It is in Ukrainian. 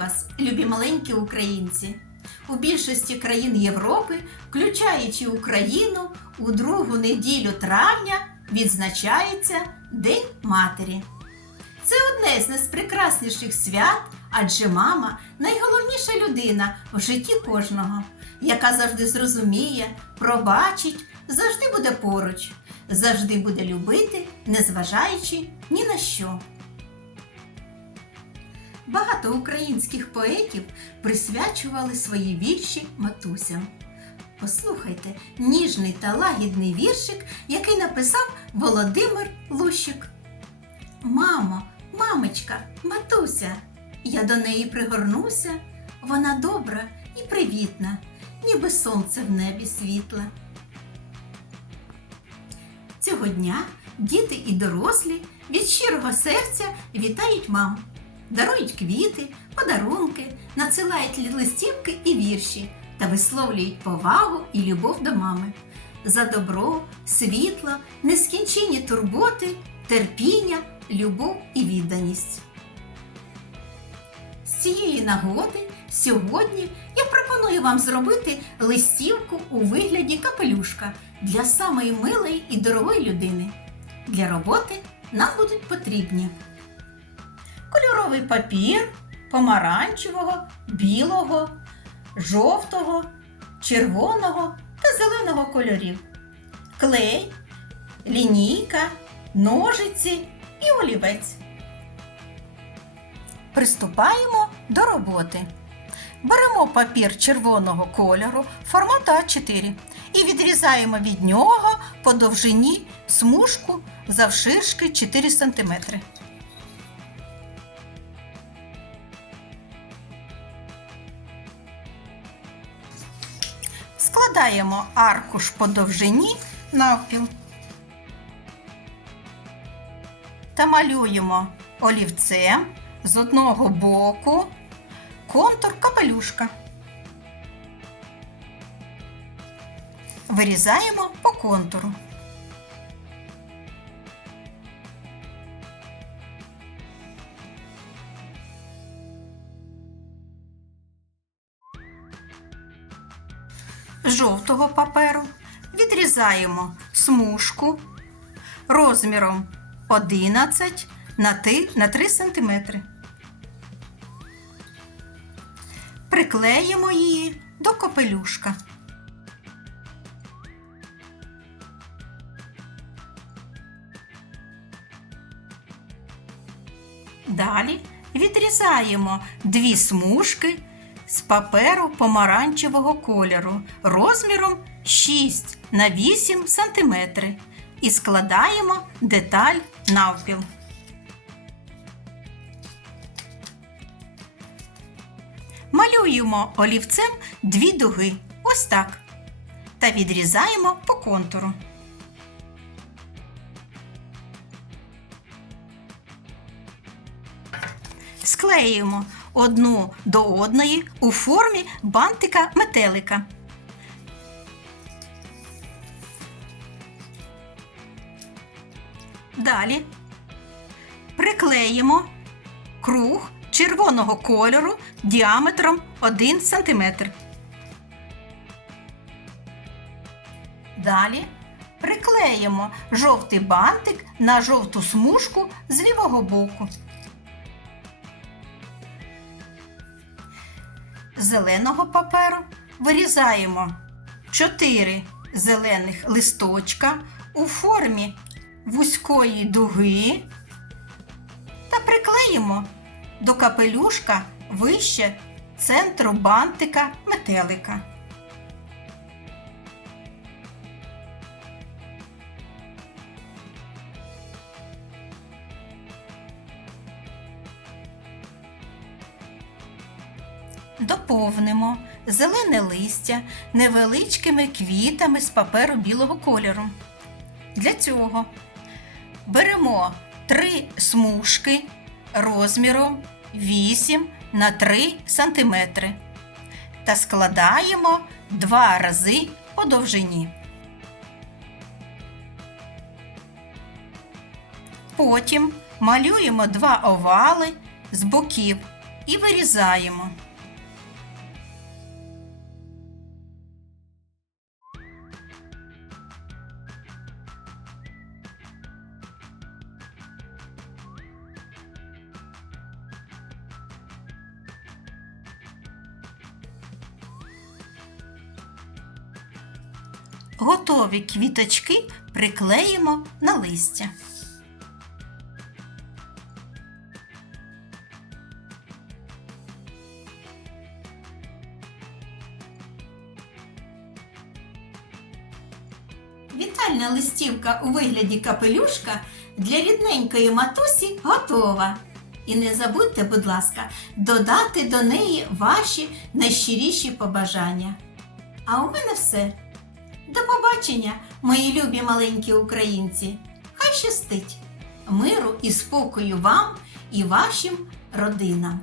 Вас, любі маленькі українці! У більшості країн Європи, включаючи Україну, у другу неділю травня відзначається День Матері. Це одне з найпрекрасніших свят, адже мама найголовніша людина в житті кожного, яка завжди зрозуміє, пробачить, завжди буде поруч, завжди буде любити, незважаючи ні на що. Багато українських поетів присвячували свої вірші матусям. Послухайте ніжний та лагідний віршик, який написав Володимир Лущик. Мамо, мамочка, матуся, я до неї пригорнуся, вона добра і привітна, ніби сонце в небі світле. Цього дня діти і дорослі від щирого серця вітають мам дарують квіти, подарунки, надсилають листівки і вірші та висловлюють повагу і любов до мами. За добро, світло, нескінченні турботи, терпіння, любов і відданість. З цієї нагоди сьогодні я пропоную вам зробити листівку у вигляді капелюшка для самої милої і дорогої людини. Для роботи нам будуть потрібні кольоровий папір помаранчевого, білого, жовтого, червоного та зеленого кольорів, клей, лінійка, ножиці і олівець. Приступаємо до роботи. Беремо папір червоного кольору формату А4 і відрізаємо від нього по довжині смужку завширшки 4 см. Складаємо аркуш по довжині навпіл та малюємо олівцем з одного боку контур капелюшка. Вирізаємо по контуру. Жовтого паперу відрізаємо смужку розміром 11 на 3, на 3 см. Приклеїмо її до капелюшка. Далі відрізаємо дві смужки з паперу помаранчевого кольору розміром 6 на 8 см і складаємо деталь навпіл. Малюємо олівцем дві дуги. Ось так. Та відрізаємо по контуру. Склеюємо одну до одної у формі бантика метелика. Далі приклеїмо круг червоного кольору діаметром 1 см. Далі приклеїмо жовтий бантик на жовту смужку з лівого боку. Зеленого паперу вирізаємо 4 зелених листочка у формі вузької дуги та приклеїмо до капелюшка вище центру бантика метелика. Доповнимо зелене листя невеличкими квітами з паперу білого кольору. Для цього беремо три смужки розміром 8 на 3 см та складаємо два рази по довжині. Потім малюємо два овали з боків і вирізаємо. Готові квіточки приклеїмо на листя. Вітальна листівка у вигляді капелюшка для рідненької матусі готова. І не забудьте, будь ласка, додати до неї ваші найщиріші побажання. А у мене все. До побачення, мої любі маленькі українці! Хай щастить! Миру і спокою вам і вашим родинам!